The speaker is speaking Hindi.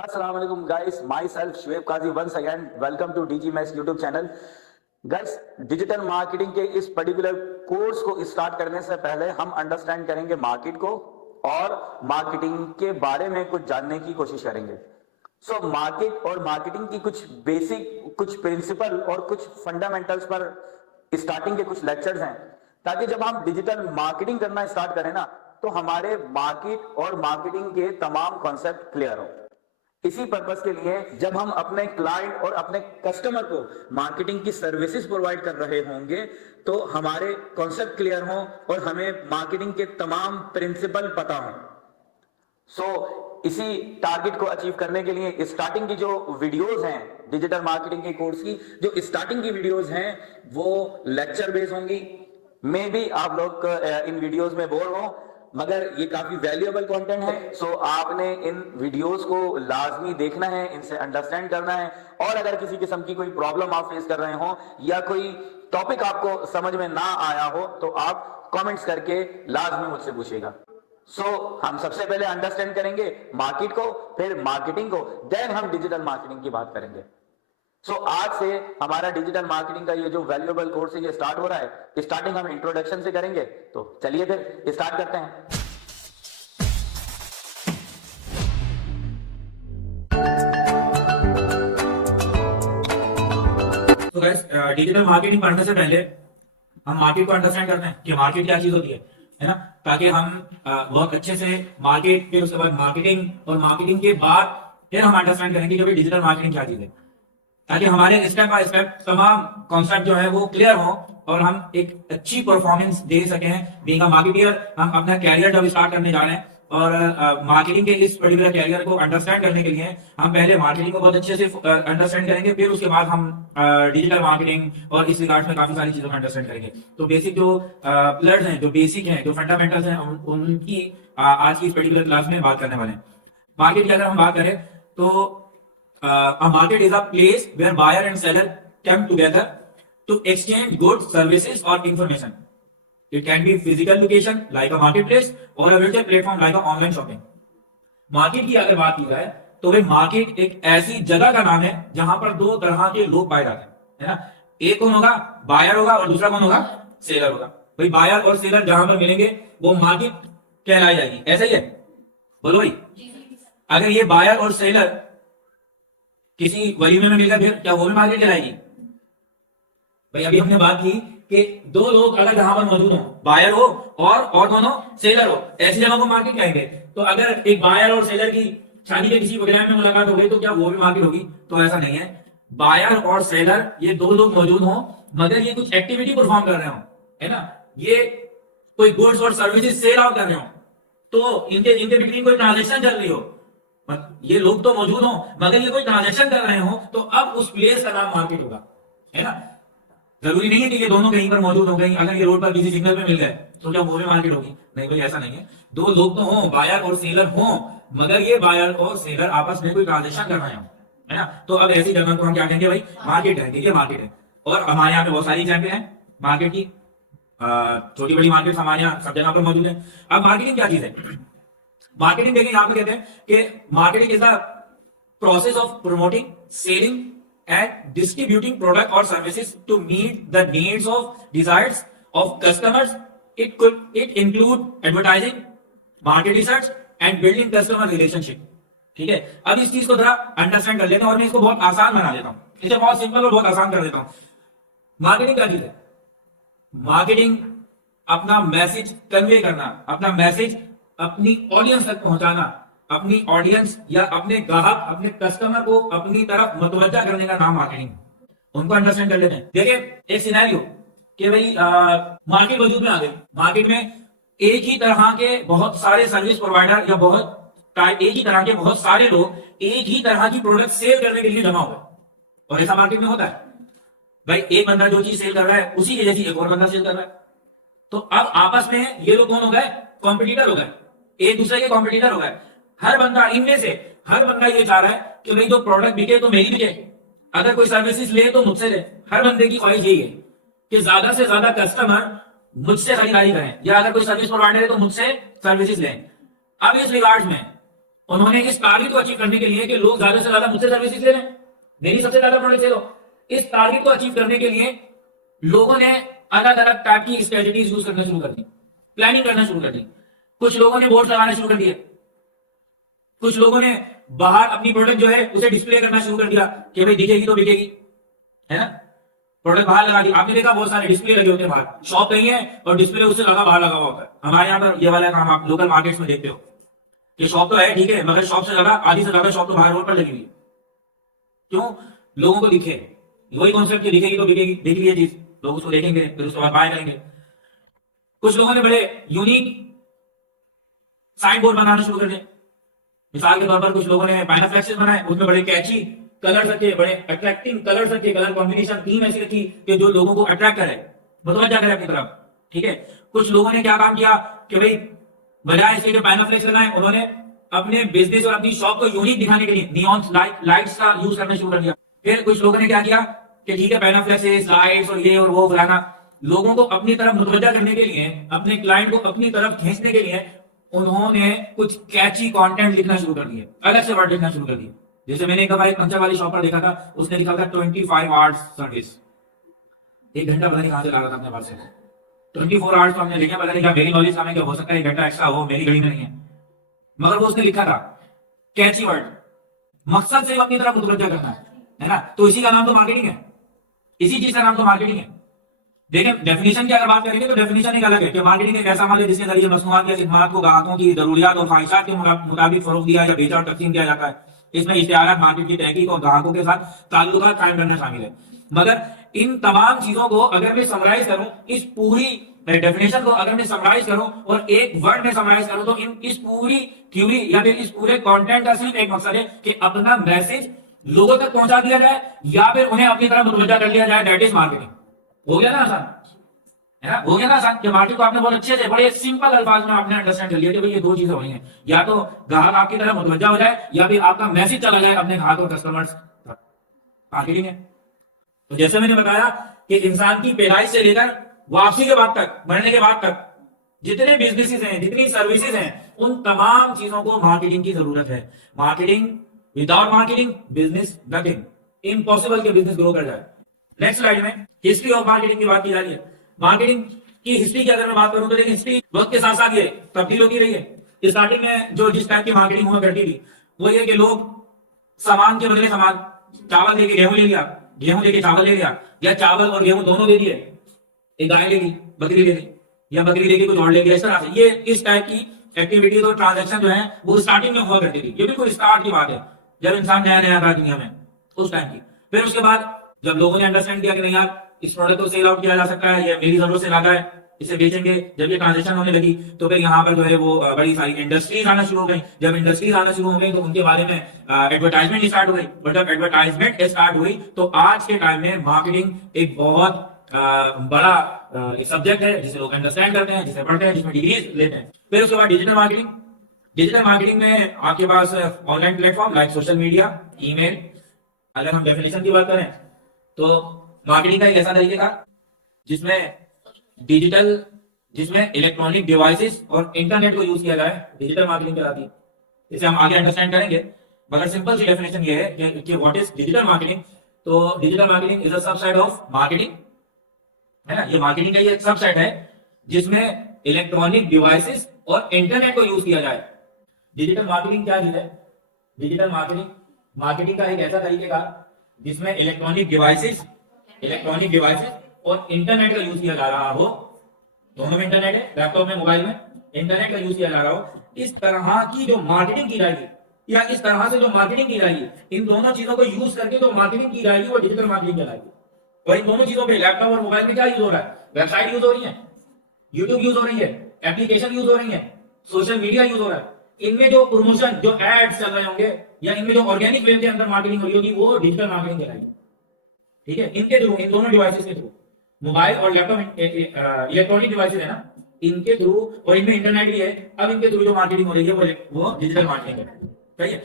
अस्सलाम वालेकुम guys, my self Shoaib Kazi once again welcome to DG Max YouTube channel. Guys, digital marketing के इस पर्टिकुलर कोर्स को स्टार्ट करने से पहले हम अंडरस्टैंड करेंगे मार्केट को और मार्केटिंग के बारे में कुछ जानने की कोशिश करेंगे। मार्केट और मार्केटिंग की कुछ बेसिक, कुछ प्रिंसिपल और कुछ फंडामेंटल्स पर स्टार्टिंग के कुछ लेक्चर्स हैं, ताकि जब हम डिजिटल मार्केटिंग करना स्टार्ट करें ना, तो हमारे मार्केट और मार्केटिंग के तमाम कॉन्सेप्ट क्लियर हो। इसी पर्पस के लिए जब हम अपने क्लाइंट और अपने कस्टमर को मार्केटिंग की सर्विसेज प्रोवाइड कर रहे होंगे, तो हमारे कॉन्सेप्ट क्लियर हो और हमें मार्केटिंग के तमाम प्रिंसिपल पता हो। इसी टारगेट को अचीव करने के लिए स्टार्टिंग की जो वीडियोस हैं डिजिटल मार्केटिंग के कोर्स की, जो स्टार्टिंग की वीडियोस हैं वो लेक्चर बेस होंगी। मे बी आप लोग इन वीडियोस में बोर हो, मगर ये काफी वैल्यूएबल कंटेंट है। आपने इन वीडियोस को लाजमी देखना है, इनसे अंडरस्टैंड करना है। और अगर किसी किस्म की कोई प्रॉब्लम आप फेस कर रहे हो या कोई टॉपिक आपको समझ में ना आया हो, तो आप कमेंट्स करके लाजमी मुझसे पूछिएगा। हम सबसे पहले अंडरस्टैंड करेंगे मार्केट को, फिर मार्केटिंग को, देन हम डिजिटल मार्केटिंग की बात करेंगे। आज से हमारा डिजिटल मार्केटिंग का ये जो वैल्यूएबल कोर्स है ये स्टार्ट हो रहा है। स्टार्टिंग हम इंट्रोडक्शन से करेंगे, तो चलिए फिर स्टार्ट करते हैं। तो गाइस, डिजिटल मार्केटिंग पढ़ने से पहले हम मार्केट को अंडरस्टैंड करते हैं कि मार्केट क्या चीज होती है ना, ताकि हम बहुत अच्छे से मार्केट, फिर उसके बाद मार्केटिंग और मार्केटिंग के बाद फिर हम अंडरस्टैंड करेंगे कि भाई डिजिटल मार्केटिंग क्या चीज है, ताकि हमारे स्टेप बाय स्टेप तमाम कॉन्सेप्ट जो है वो क्लियर हो और हम एक अच्छी परफॉर्मेंस दे सकें बीइंग अ मार्केटियर। हम अपना कैरियर जब स्टार्ट करने जा रहे हैं और मार्केटिंग के इस पर्टिकुलर कैरियर को अंडरस्टैंड करने के लिए हम पहले मार्केटिंग को बहुत अच्छे से अंडरस्टैंड करेंगे, फिर उसके बाद हम डिजिटल मार्केटिंग और इस रिगार्ड में काफी सारी चीजों को अंडरस्टैंड करेंगे। तो बेसिक जो पिलर्स हैं, जो बेसिक हैं, जो फंडामेंटल्स हैं, उनकी आज की इस पर्टिकुलर क्लास में बात करने वाले हैं। मार्केट की अगर हम बात करें तो a market is a place where buyer and seller come together to exchange goods, services or information. It can be physical location like a marketplace or a virtual platform like a online shopping. Market की अगर बात की जाए तो भाई मार्केट एक ऐसी जगह का नाम है जहां पर दो तरह के लोग पाए जाते हैं, है ना। एक कौन होगा? बायर होगा, और दूसरा कौन होगा? सेलर होगा। भाई बायर और सेलर जहां पर मिलेंगे वो मार्केट कहलाई जाएगी, ऐसा ही है? बोलो भाई, अगर ये बायर और सेलर किसी वलीमे में मिलकर फिर क्या वो भी मार्केट कहलाएगी? भाई अभी हमने बात की कि दो लोग अगर जहां पर मौजूद हो, बायर हो और दोनों सेलर हो, ऐसी जगह को मार्केट कहेंगे। तो अगर एक बायर और सेलर की शादी के किसी प्रोग्राम में मुलाकात हो गई तो क्या वो भी मार्केट होगी? तो ऐसा नहीं है। बायर और सेलर ये दो लोग मौजूद हो, मगर ये कुछ एक्टिविटी परफॉर्म कर रहे हो, है ना, ये कोई गुड्स और सर्विसेज सेल आउट कर रहे हो, तो इनके इनके बिटवीन कोई ट्रांजेक्शन चल रही हो, ये लोग तो मौजूद हो मगर ये कोई ट्रांजैक्शन कर रहे हो, तो अब उस प्लेस का नाम मार्केट होगा, है ना। जरूरी नहीं है कि ये दोनों कहीं पर मौजूद हो गई, अगर ये रोड पर किसी सिग्नल पे मिल गए तो क्या वो भी मार्केट होगी? नहीं भाई, ऐसा नहीं है। दो लोग तो हो, बायर और सेलर हो, मगर ये बायर और सेलर आपस में कोई ट्रांजेक्शन कर रहे हो, है ना। तो अब ऐसी जगह को हम क्या कहेंगे भाई? मार्केट कहेंगे। ये मार्केट है। और हमारे यहाँ पे बहुत सारी एग्जाम्पल है मार्केट की, छोटी बड़ी मार्केट हमारे यहाँ सब जगह पर मौजूद है। अब मार्केटिंग क्या चीज है? मार्केटिंग देखिए, यहां पे कहते हैं कि marketing is the process of promoting, selling and distributing product और services to meet the needs of desires of customers. It include advertising, market research and building customer relationship. ठीक है, अब इस चीज को थोड़ा अंडरस्टैंड कर लेते हैं और मैं इसको बहुत आसान बना देता हूं, इसे बहुत सिंपल और बहुत आसान कर देता हूं। मार्केटिंग क्या चीज है? मार्केटिंग अपना मैसेज कन्वे करना, अपना मैसेज अपनी ऑडियंस तक पहुंचाना, अपनी ऑडियंस या अपने ग्राहक, अपने कस्टमर को अपनी तरफ मतवज्जा करने का नाम मार्केटिंग। उनको अंडरस्टैंड कर लेते हैं। देखिए, एक सिनेरियो कि भाई मार्केट वजूद में आ गई। मार्केट में एक ही तरह के बहुत सारे सर्विस प्रोवाइडर या एक ही तरह के बहुत सारे लोग एक ही तरह की प्रोडक्ट सेल करने के लिए जमा हो गए, और ऐसा मार्केट में होता है। भाई एक बंदा जो चीज सेल कर रहा है उसी की जैसी एक और बंदा सेल कर रहा है, तो अब आपस में ये लोग कौन हो गए? कॉम्पिटिटर हो गए, एक दूसरे के कॉम्पिटिटर हो गए। हर बंदा, इनमें से हर बंदा ये चाह रहा है कि भाई जो प्रोडक्ट बिके तो मेरी बिके, अगर कोई सर्विसेज ले तो मुझसे ले। हर बंदे की ख्वाहिश यही है कि ज्यादा से ज्यादा कस्टमर मुझसे खरीदारी करें, या अगर कोई सर्विस प्रोवाइडर है तो मुझसे सर्विसेज लें। अब इस रिगार्ड में उन्होंने इस टारगेट को अचीव करने के लिए कि लोग ज्यादा से ज्यादा मुझसे सर्विसेज ले लें, मेरी सबसे ज्यादा प्रोडक्ट ले लो, इस टारगेट को अचीव करने के लिए लोगों ने अलग अलग टाइप की स्ट्रेटेजीज यूज करना शुरू कर दी, प्लानिंग करना शुरू कर दी। कुछ लोगों ने बोर्ड लगाना शुरू कर दिए, कुछ लोगों ने बाहर अपनी प्रोडक्ट जो है उसे डिस्प्ले करना शुरू कर दिया कि भाई दिखेगी तो बिकेगी, है ना। प्रोडक्ट बाहर लगा दी, आपने देखा बहुत सारे डिस्प्ले लगे होते हैं बाहर, शॉप नहीं है और डिस्प्ले उससे लगा बाहर लगा हुआ होता है। हमारे यहाँ पर ये वाला काम आप लोकल मार्केट्स में देखते हो कि शॉप तो है ठीक है, मगर शॉप से लगा आधी से ज्यादा शॉप तो बाहर रोड पर लगी हुई है। क्यों? लोगों को दिखे, वही कॉन्सेप्ट की दिखेगी तो बिकेगी, देख लीजिए चीज, लोग उसको देखेंगे फिर उसके बाद बाय करेंगे। कुछ लोगों ने बड़े यूनिक साइन बोर्ड बनाना शुरू कर दिए। मिसाल के तौर पर कुछ लोगों ने पैनाफ्लेक्सेस बनाए, उसमें बड़े कैची कलर रखे, बड़े अट्रैक्टिंग कलर रखे, कलर कॉम्बिनेशन थीम ऐसी रखी कि जो लोगों को अट्रैक्ट करे, मुतवज्जा करे अपनी तरफ, ठीक है। कुछ लोगों ने क्या काम किया कि भाई बजाय इसके जो पैनाफ्लेक्स लगाए, उन्होंने अपने बिजनेस और अपनी शॉप को यूनिक दिखाने के लिए नियॉन लाइट्स का यूज करना शुरू कर दिया। फिर कुछ लोगों ने क्या किया कि ठीक है पैनाफ्लेक्सेस, लाइट्स और ये और वो फलाना, लोगों को अपनी तरफ मुतवज्जा करने के लिए, अपने क्लाइंट को अपनी तरफ खींचने के लिए उन्होंने कुछ कैची कंटेंट लिखना शुरू कर दिए, अलग से वर्ड लिखना शुरू कर दिए। जैसे मैंने एक बार एक पंचर वाली शॉप पर देखा था, उसने लिखा था 25 आवर्स सर्विस। 1 घंटा पता नहीं कहां से ला रहा था अपने पास से, 24 आवर्स तो हमने लिखा, पता नहीं क्या मेरी नॉलेज सामने क्या हो सकता है 1 घंटा एक्स्ट्रा हो, मेरी घड़ी में नहीं है, मगर वो उसने लिखा था कैची वर्ड, मकसद से अपनी तरफ मुतवज्जा करना है ना। तो इसी का नाम तो मार्केटिंग है, इसी चीज का नाम तो मार्केटिंग है। देखिए डेफिनेशन की अगर बात करेंगे तो डेफिनेशन एक अलग है कि मार्केटिंग एक ऐसा मामला है जिसके जरिए मसनूआत या खिदमत को ग्राहकों की जरूरियात और ख्वाहिशात के मुताबिक फरोग दिया या बेचा और तकसीम किया जाता है। इसमें इश्तिहारात, मार्केट की तहकीक और ग्राहकों के साथ ताल्लुकात कायम करना शामिल है। मगर इन तमाम चीजों को अगर मैं समराइज करूं, इस पूरी डेफिनेशन को अगर मैं समराइज करूं और एक वर्ड में समराइज करूं, तो इस पूरी थ्योरी या फिर इस पूरे कंटेंट का सिर्फ एक मकसद है कि अपना मैसेज लोगों तक पहुंचा दिया जाए या फिर उन्हें अपनी तरफ मुतवज्जा कर लिया जाए। That is marketing. हो गया ना आसान, है ना, हो गया ना आसान कि मार्केट को आपने बहुत अच्छे से बड़े सिंपल अल्फाज में आपने अंडरस्टैंड कर लिया कि भाई ये 2 चीजें हो रही हैं, या तो ग्राहक आपकी तरफ मुतवज्जा हो जाए या फिर आपका मैसेज चला जाए अपने ग्राहक और कस्टमर्स तक। मार्केटिंग है। तो जैसे मैंने बताया कि इंसान की पैदाइश से लेकर वापसी के बाद तक, मरने के बाद तक, जितने बिजनेसेस हैं, जितनी सर्विसेज हैं, उन तमाम चीजों को मार्केटिंग की जरूरत है। Marketing, without marketing business nothing, impossible के बिजनेस ग्रो कर जाए। नेक्स्ट स्लाइड में हिस्ट्री ऑफ मार्केटिंग की बात की जा रही है। मार्केटिंग की हिस्ट्री की अगर मैं बात करूं तो देखिए हिस्ट्री वक्त के साथ साथ ये तब्दील होती रही है। स्टार्टिंग में जो जिस टाइप की मार्केटिंग हुआ करती थी वो ये कि लोग सामान के बदले सामान, चावल लेके गेहूं ले लिया, गेहूं लेके चावल ले लिया, या चावल और गेहूं दोनों ले लिए, एक गाय ले ली, बकरी ले ली, या बकरी लेके कुछ और ले लिया। इस तरह से ये इस टाइप की एक्टिविटीज और ट्रांजेक्शन जो है वो स्टार्टिंग में हुआ करती थी। ये बिल्कुल स्टार्ट की बात है, जब इंसान नया नया था दुनिया में, उस टाइम की। फिर उसके बाद जब लोगों ने अंडरस्टैंड किया कि नहीं यार इस प्रोडक्ट को सेल आउट किया जा सकता है, ये मेरी जरूरत से ज्यादा है, इसे बेचेंगे, जब ये ट्रांजेक्शन होने लगी तो फिर यहाँ पर जो है वो बड़ी सारी इंडस्ट्रीज आना शुरू हो गई। जब इंडस्ट्रीज आना शुरू हो गई तो उनके बारे में एडवर्टाइजमेंट स्टार्ट हो गई। और जब एडवर्टाइजमेंट स्टार्ट हुई तो आज के टाइम में मार्केटिंग एक बहुत बड़ा सब्जेक्ट है जिसे लोग अंडरस्टैंड करते हैं, जिसे पढ़ते हैं, जिसमें डिग्रीज लेते हैं। फिर उसके बाद डिजिटल मार्केटिंग। डिजिटल मार्केटिंग में आपके पास online platform like social media, email. अगर हम डेफिनेशन की बात करें तो मार्केटिंग का एक ऐसा तरीका जिसमें जिसमें इलेक्ट्रॉनिक डिवाइसेस और इंटरनेट को यूज किया जाए, डिजिटल मार्केटिंग कहलाती है। इसे हम आगे अंडरस्टैंड करेंगे, मगर सिंपल सी डेफिनेशन ये है कि व्हाट इज डिजिटल मार्केटिंग। तो digital marketing is a subset of marketing, है ना। ये मार्केटिंग का ये सबसेट है जिसमें इलेक्ट्रॉनिक डिवाइसेस और इंटरनेट को यूज किया जाए। डिजिटल मार्केटिंग क्या चीज है? डिजिटल मार्केटिंग का एक ऐसा तरीका जिसमें इलेक्ट्रॉनिक डिवाइसेस और इंटरनेट का यूज किया जा रहा हो। दोनों में इंटरनेट है, लैपटॉप में, मोबाइल में इंटरनेट का यूज किया जा रहा हो। इस तरह की जो मार्केटिंग की जाएगी या इस तरह से जो मार्केटिंग की जाएगी, इन दोनों चीजों को यूज करके जो मार्केटिंग की जाएगी वो डिजिटल मार्केटिंग कहलाएगी। और इन दोनों चीजों पे लैपटॉप और मोबाइल में क्या यूज हो रहा है? वेबसाइट यूज हो रही है, यूट्यूब यूज हो रही है, एप्लीकेशन यूज हो रही है, सोशल मीडिया यूज हो रहा है। इनमें जो प्रमोशन, जो एड्स चल रहे होंगे या इनमें जो ऑर्गेनिक वे के अंदर मार्केटिंग हो रही होगी वो डिजिटल मार्केटिंग कहलाएगी। ठीक है, इनके थ्रू, इन दोनों डिवाइसेस के थ्रू, मोबाइल और लैपटॉप इलेक्ट्रॉनिक डिवाइसेस है ना, इनके थ्रू, और इनमें इंटरनेट भी है, अब इनके थ्रू जो मार्केटिंग हो रही है वो डिजिटल मार्केटिंग है। सही है।